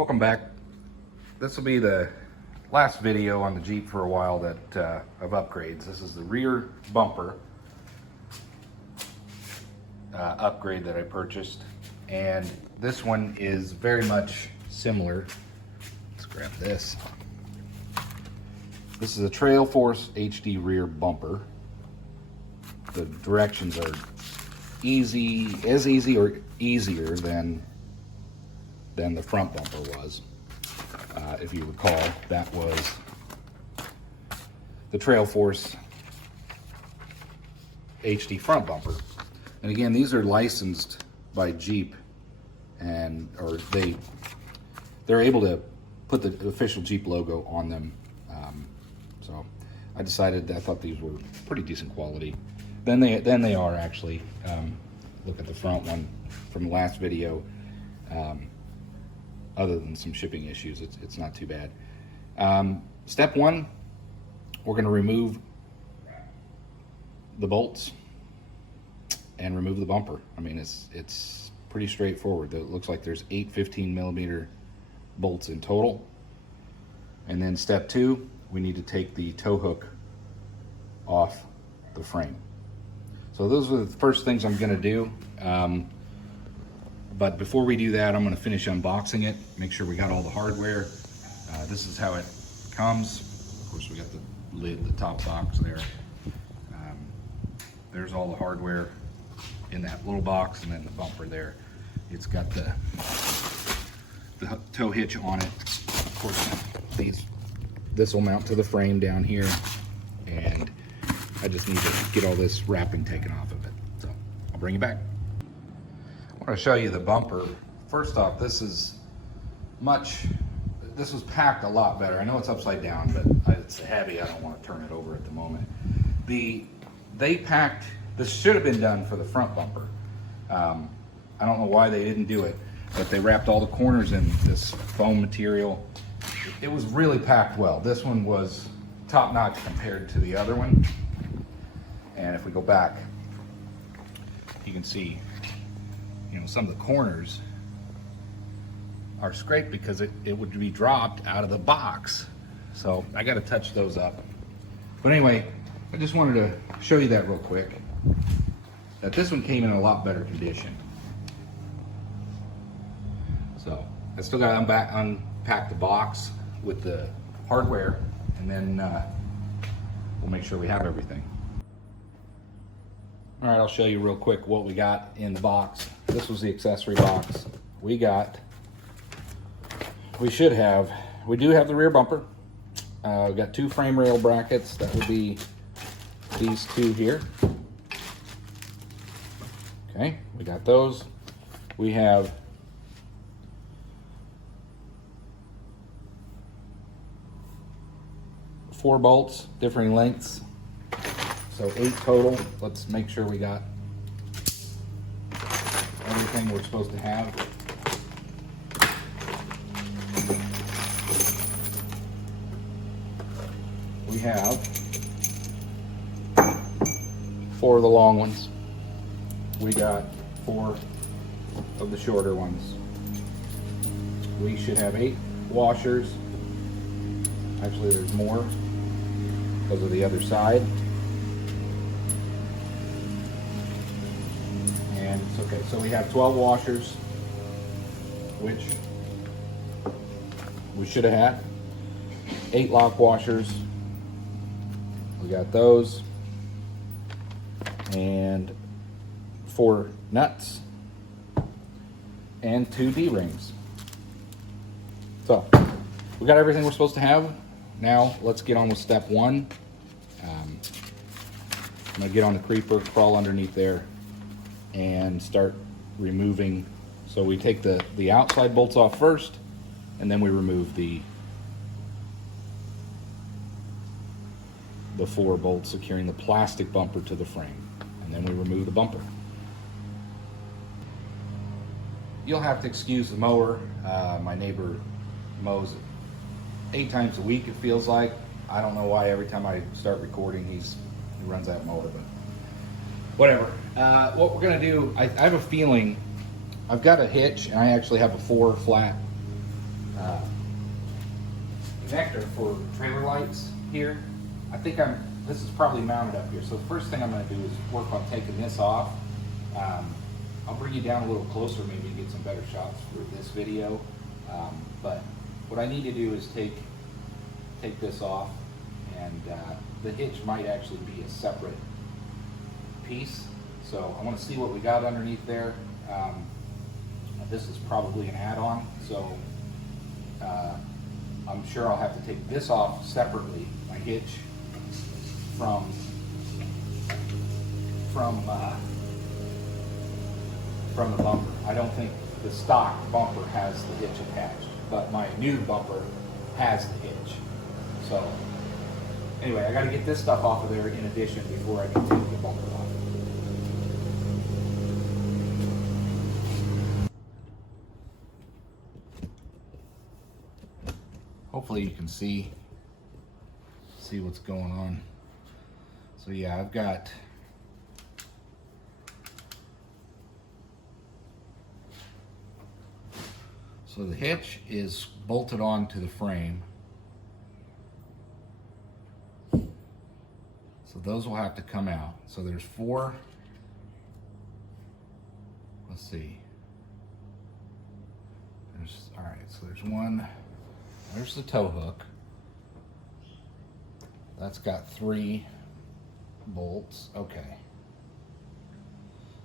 Welcome back. This will be the last video on the Jeep for a while that of upgrades. This is the rear bumper upgrade that I purchased, and this one is very much similar. Let's grab this. This is a Trail Force HD rear bumper. The directions are easy or easier than the front bumper was. If you recall, that was the Trail Force HD front bumper. And again, these are licensed by Jeep, and they're able to put the official Jeep logo on them. So I decided, I thought these were pretty decent quality. Then they are actually. Look at the front one from the last video. Other than some shipping issues, it's not too bad. Step one, we're going to remove the bolts and remove the bumper. I mean, it's pretty straightforward. It looks like there's 8 15mm bolts in total. And then step two, we need to take the tow hook off the frame. So those are the first things I'm going to do. But before we do that, I'm going to finish unboxing it, make sure we got all the hardware. This is how it comes. Of course, we got the lid, the top box there. There's all the hardware in that little box, and then the bumper there. It's got the tow hitch on it. Of course, this will mount to the frame down here, and I just need to get all this wrapping taken off of it. So I'll bring you back. I want to show you the bumper. First off, this was packed a lot better. I know it's upside down, but it's heavy. I don't want to turn it over at the moment. This should have been done for the front bumper. I don't know why they didn't do it, but they wrapped all the corners in this foam material. It was really packed well. This one was top notch compared to the other one. And if we go back, you can see, some of the corners are scraped because it would be dropped out of the box. So I got to touch those up. But anyway, I just wanted to show you that real quick, that this one came in a lot better condition. So I still got to unpack the box with the hardware, and then we'll make sure we have everything. All right, I'll show you real quick what we got in the box. This was the accessory box. We do have the rear bumper. We've got 2 frame rail brackets. That would be these 2 here. Okay, we got those. We have four bolts, differing lengths. So 8 total. Let's make sure we got everything we're supposed to have. We have 4 of the long ones. We got 4 of the shorter ones. We should have 8 washers. Actually, there's more because of the other side. And it's okay. So we have 12 washers, which we should have had. 8 lock washers. We got those. And 4 nuts. And 2 D-rings. So we got everything we're supposed to have. Now let's get on with step 1. I'm going to get on the creeper, crawl underneath there, and start removing. So we take the outside bolts off first, and then we remove the 4 bolts securing the plastic bumper to the frame, and then we remove the bumper. You'll have to excuse the mower. My neighbor mows 8 times a week, it feels like. I don't know why every time I start recording he runs that mower, but whatever. What we're gonna do, I have a feeling, I've got a hitch, and I actually have a 4 flat connector for trailer lights here. I think this is probably mounted up here. So the first thing I'm going to do is work on taking this off. I'll bring you down a little closer maybe to get some better shots for this video. But what I need to do is take this off, and the hitch might actually be a separate piece. So I want to see what we got underneath there. This is probably an add-on, so I'm sure I'll have to take this off separately, my hitch, from the bumper. I don't think the stock bumper has the hitch attached, but my new bumper has the hitch. So anyway, I got to get this stuff off of there in addition before I can take the bumper off. Hopefully you can see what's going on. So yeah, I've got so the hitch is bolted onto the frame. So those will have to come out. So there's 4. Let's see. All right, so there's 1. There's the tow hook. That's got 3 bolts. Okay.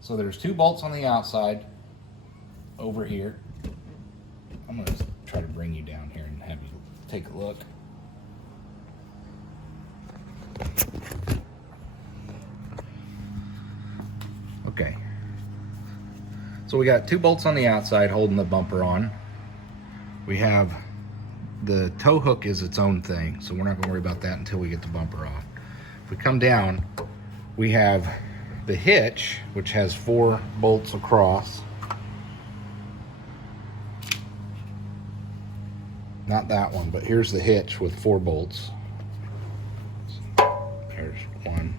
So there's 2 bolts on the outside over here. I'm going to try to bring you down here and have you take a look. Okay. So we got 2 bolts on the outside holding the bumper on. We have the tow hook is its own thing, so we're not going to worry about that until we get the bumper off. If we come down, we have the hitch, which has 4 bolts across. Not that one, but here's the hitch with 4 bolts. There's 1.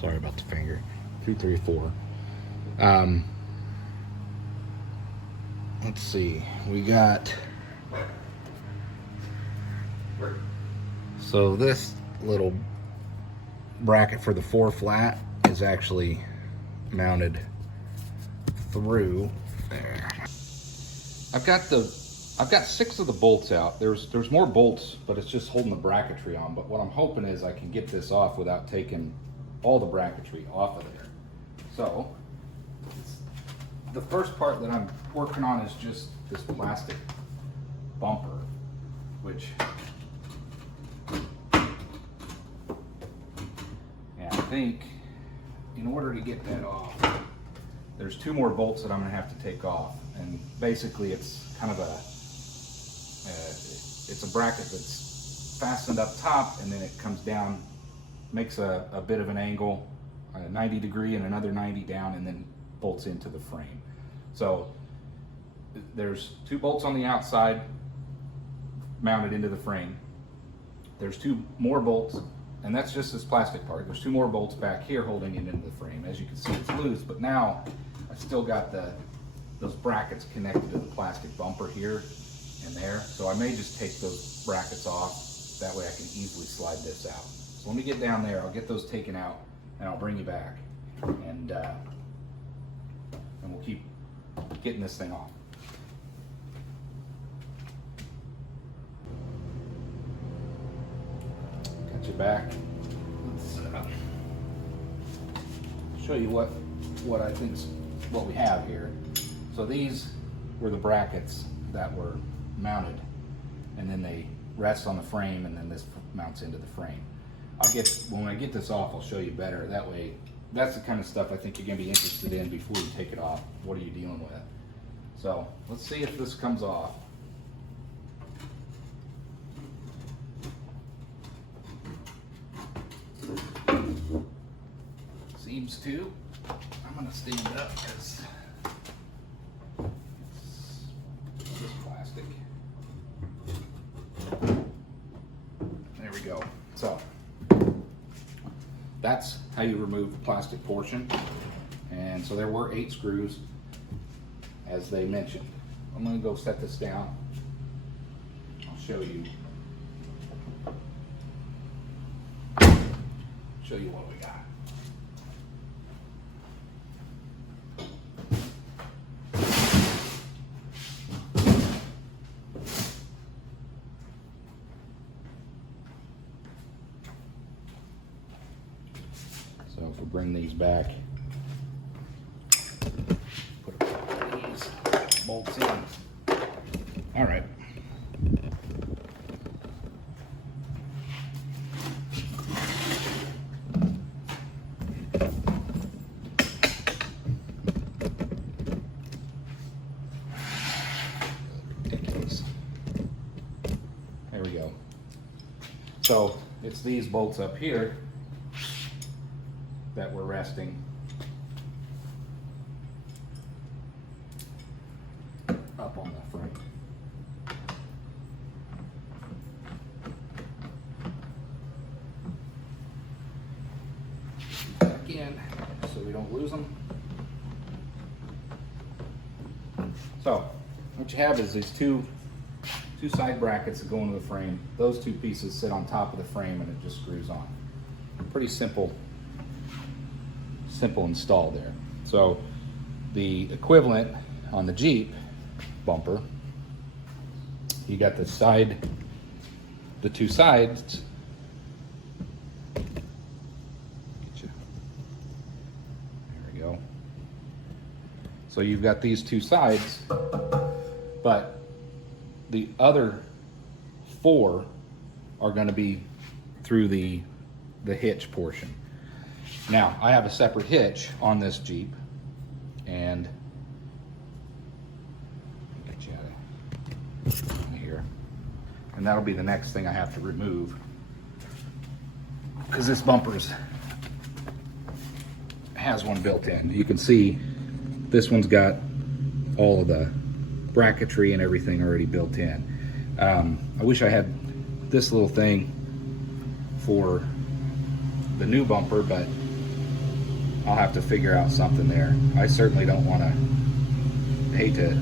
Sorry about the finger. 2, 3, 4. Let's see. We got. So this little bracket for the 4 flat is actually mounted through there. I've got 6 of the bolts out. There's more bolts, but it's just holding the bracketry on. But what I'm hoping is I can get this off without taking all the bracketry off of there. So the first part that I'm working on is just this plastic bumper, which I think in order to get that off, there's 2 more bolts that I'm going to have to take off, and basically it's kind of it's a bracket that's fastened up top, and then it comes down, makes a bit of an angle, a 90 degree and another 90 down, and then bolts into the frame. So there's 2 bolts on the outside mounted into the frame. There's 2 more bolts, and that's just this plastic part. There's 2 more bolts back here holding it into the frame. As you can see, it's loose, but now I've still got those brackets connected to the plastic bumper here and there. So I may just take those brackets off. That way I can easily slide this out. So let me get down there. I'll get those taken out, and I'll bring you back, and we'll keep getting this thing off. Got you back. Let's show you what I think's what we have here. So these were the brackets that were mounted, and then they rest on the frame, and then this mounts into the frame. When I get this off, I'll show you better. That way, that's the kind of stuff I think you're gonna be interested in before you take it off. What are you dealing with? So let's see if this comes off. Seems to. I'm gonna stand it up because it's just plastic. There we go. So that's how you remove the plastic portion. And so there were 8 screws, as they mentioned. I'm going to go set this down. show you what we got. So if we bring these back, put a couple of these bolts in. All right. There we go. So it's these bolts up here that we're resting up on the frame. Back in so we don't lose them. So what you have is these two side brackets that go into the frame. Those two pieces sit on top of the frame and it just screws on. Pretty simple install there. So the equivalent on the Jeep bumper, you got the two sides. There we go. So you've got these two sides, but the other four are going to be through the hitch portion. Now, I have a separate hitch on this Jeep, and get you out of here, and that'll be the next thing I have to remove, because this bumper's has one built in. You can see this one's got all of the bracketry and everything already built in. I wish I had this little thing for the new bumper, but I'll have to figure out something there. I certainly don't want to, hate to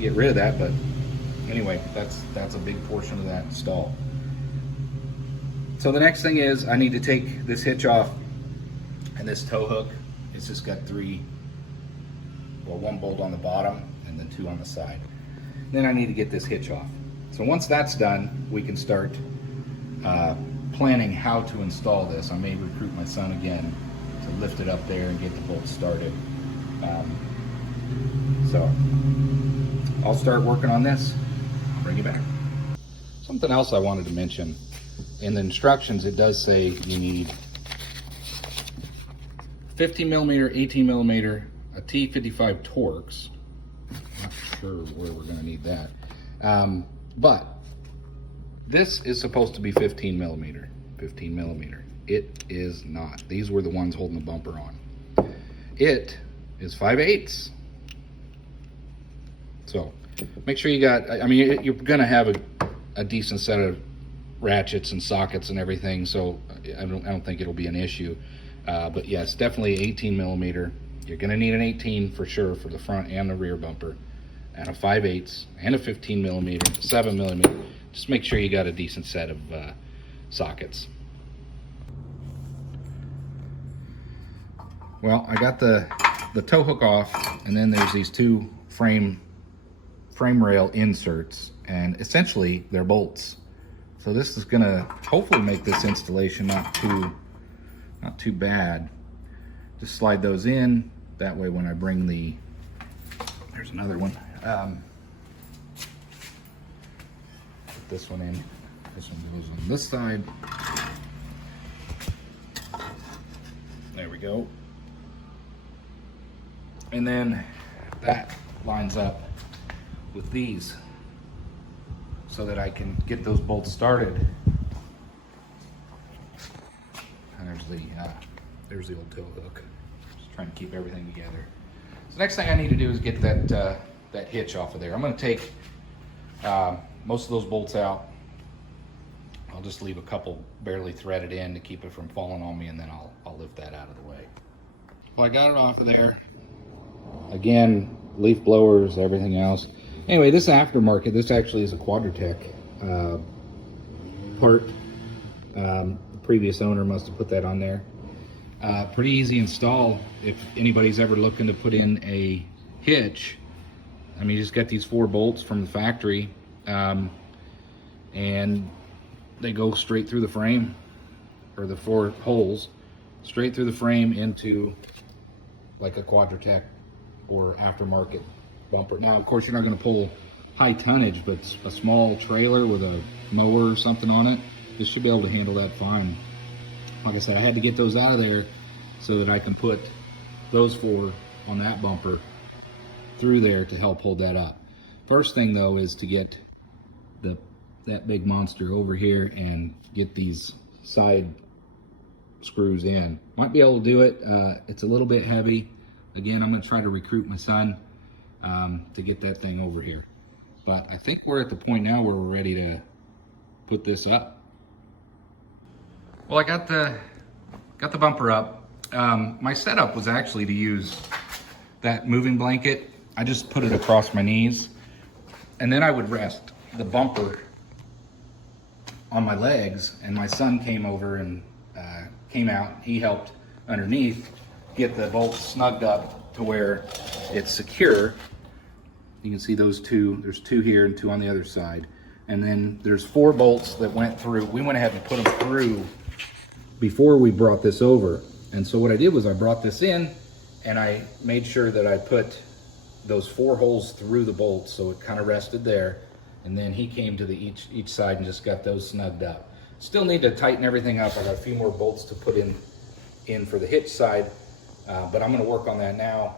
get rid of that, but anyway, that's a big portion of that install. So the next thing is I need to take this hitch off, and this tow hook, it's just got one bolt on the bottom and then two on the side. Then I need to get this hitch off. So once that's done, we can start planning how to install this. I may recruit my son again to lift it up there and get the bolts started. So I'll start working on this, bring you back. Something else I wanted to mention, in the instructions it does say you need 15 millimeter, 18 millimeter, a T55 Torx. Not sure where we're going to need that. But this is supposed to be 15 millimeter. It is not. These were the ones holding the bumper on. It is 5/8. So make sure you got, I mean, you're going to have a decent set of ratchets and sockets and everything, so I don't think it'll be an issue. But yes, definitely 18 millimeter. You're going to need an 18 for sure for the front and the rear bumper, and a 5/8 and a 15 millimeter, 7 millimeter. Just make sure you got a decent set of sockets. Well, I got the tow hook off, and then there's these two frame rail inserts, and essentially they're bolts. So this is going to hopefully make this installation not too bad. Just slide those in. That way when I bring there's another one. Put this one in. This one goes on this side. There we go. And then that lines up with these so that I can get those bolts started. And there's the old tow hook. Just trying to keep everything together. So next thing I need to do is get that hitch off of there. I'm going to take most of those bolts out. I'll just leave a couple barely threaded in to keep it from falling on me, and then I'll lift that out of the way. Well, I got it off of there. Again, leaf blowers, everything else. Anyway, this aftermarket, this actually is a Quadratec part. The previous owner must have put that on there. Pretty easy install if anybody's ever looking to put in a hitch. I mean, you just got these 4 bolts from the factory, and they go straight through the frame, or the 4 holes, straight through the frame into like a Quadratec or aftermarket bumper. Now, of course, you're not going to pull high tonnage, but a small trailer with a mower or something on it, this should be able to handle that fine. Like I said, I had to get those out of there so that I can put those 4 on that bumper through there to help hold that up. First thing though is to get that big monster over here and get these side screws in. Might be able to do it. It's a little bit heavy. Again, I'm going to try to recruit my son to get that thing over here. But I think we're at the point now where we're ready to put this up. Well, I got the bumper up. My setup was actually to use that moving blanket. I just put it across my knees, and then I would rest the bumper on my legs, and my son came over and came out. He helped underneath get the bolts snugged up to where it's secure. You can see those 2. There's 2 here and 2 on the other side. And then there's 4 bolts that went through. We went ahead and put them through before we brought this over. And so what I did was I brought this in and I made sure that I put those 4 holes through the bolts so it kind of rested there. And then he came to each side and just got those snugged up. Still need to tighten everything up. I got a few more bolts to put in for the hitch side, but I'm going to work on that now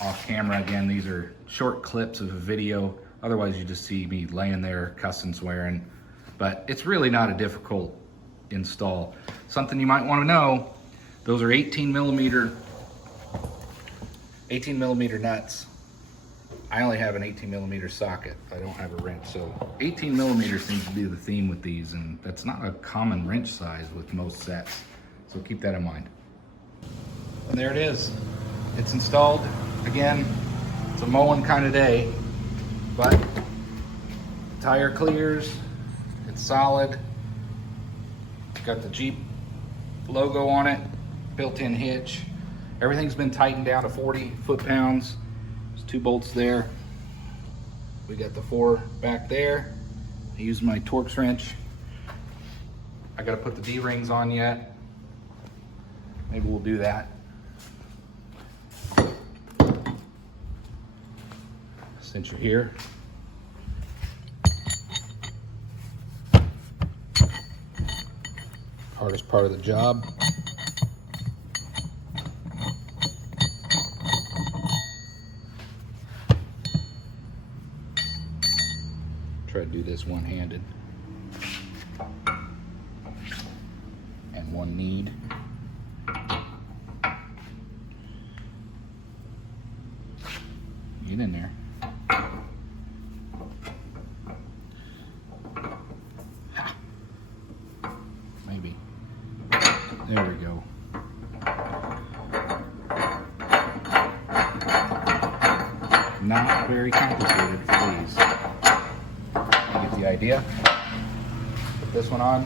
off camera. Again, these are short clips of a video. Otherwise, you just see me laying there cussing, swearing. But it's really not a difficult install. Something you might want to know: those are 18 millimeter nuts. I only have an 18 millimeter socket. I don't have a wrench, so 18 millimeter seems to be the theme with these, and that's not a common wrench size with most sets. So keep that in mind. And there it is. It's installed. Again, it's a mowing kind of day, but tire clears. It's solid. It's got the Jeep logo on it. Built-in hitch. Everything's been tightened down to 40 foot-pounds. 2 bolts there. We got the 4 back there. I use my Torx wrench. I gotta put the D-rings on yet. Maybe we'll do that. Since you're here. Hardest part of the job. Try to do this one-handed and one kneed. Get in there. Ha. Maybe. There we go. Not very complicated for these. The idea. Put this one on.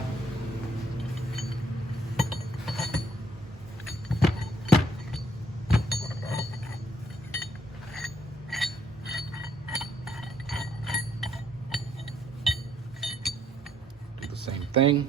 Do the same thing.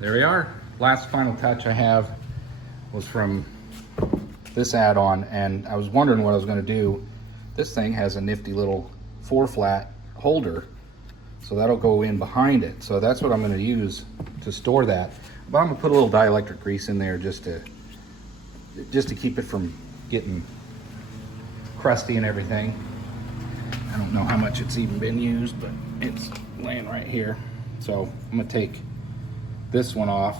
There we are. Last final touch I have was from this add-on, and I was wondering what I was going to do. This thing has a nifty little 4-flat holder, so that'll go in behind it. So that's what I'm going to use to store that. But I'm going to put a little dielectric grease in there just to keep it from getting crusty and everything. I don't know how much it's even been used, but it's laying right here. So I'm going to take this one off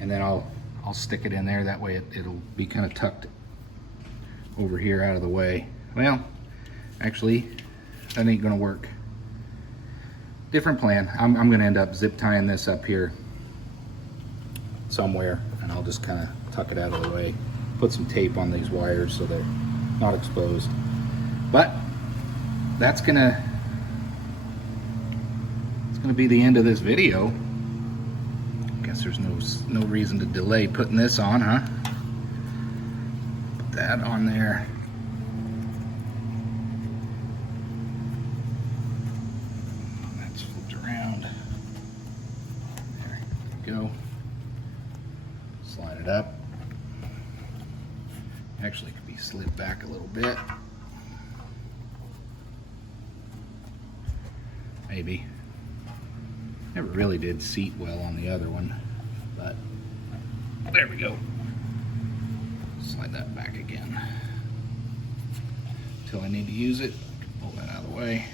and then I'll stick it in there. That way it'll be kind of tucked over here out of the way. Well, actually, that ain't gonna work. Different plan. I'm gonna end up zip tying this up here somewhere, and I'll just kind of tuck it out of the way. Put some tape on these wires so they're not exposed. But it's gonna be the end of this video. Guess there's no reason to delay putting this on, huh? Put that on there. That's flipped around. There we go. Slide it up. Actually, it could be slid back a little bit. Maybe. Never really did seat well on the other one, but there we go. Slide that back again. Until I need to use it, pull that out of the way.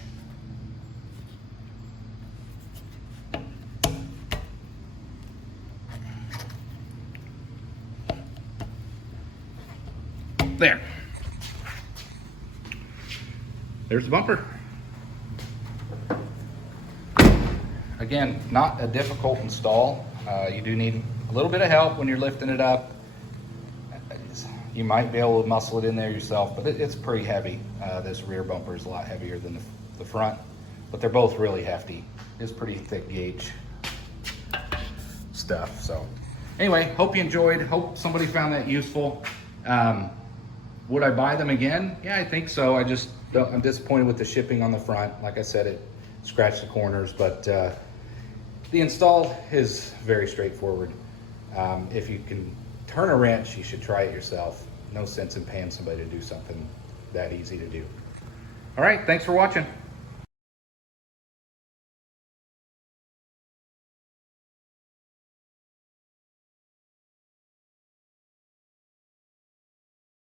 There. There's the bumper. Again, not a difficult install. You do need a little bit of help when you're lifting it up. You might be able to muscle it in there yourself, but it's pretty heavy. This rear bumper is a lot heavier than the front, but they're both really hefty. It's pretty thick gauge stuff. So anyway, hope you enjoyed. Hope somebody found that useful. Would I buy them again? Yeah, I think so. I'm disappointed with the shipping on the front. Like I said, it scratched the corners, but the install is very straightforward. If you can turn a wrench, you should try it yourself. No sense in paying somebody to do something that easy to do. All right, thanks for watching.